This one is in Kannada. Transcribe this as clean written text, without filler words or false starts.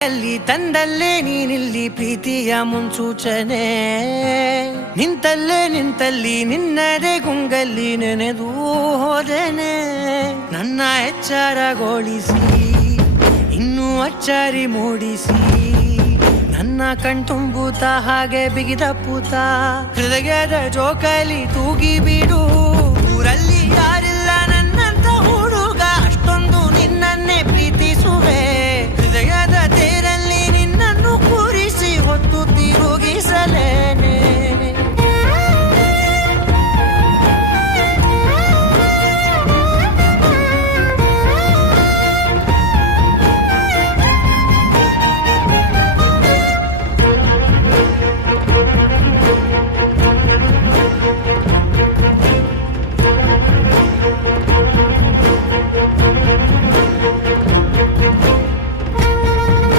ಅಲ್ಲಿ ತಂದಲ್ಲೇ ನೀನಿಲ್ಲಿ ಪ್ರೀತಿಯ ಮುನ್ಸೂಚನೆ ನಿಂತಲ್ಲಿ ನಿನ್ನದೇ ಗುಂಗಲ್ಲಿ ನೆನೆದು ಹೋದೆನೆ ನನ್ನ ಎಚ್ಚರಗೊಳಿಸಿ ಇನ್ನೂ ಅಚ್ಚರಿ ಮೂಡಿಸಿ ನನ್ನ ಕಣ್ತುಂಬುತ್ತಾ ಹಾಗೆ ಬಿಗಿದ ಪೂತ ಹೃದಯದ ಜೋಕಾಲಿ ತೂಗಿ ಬಿಡು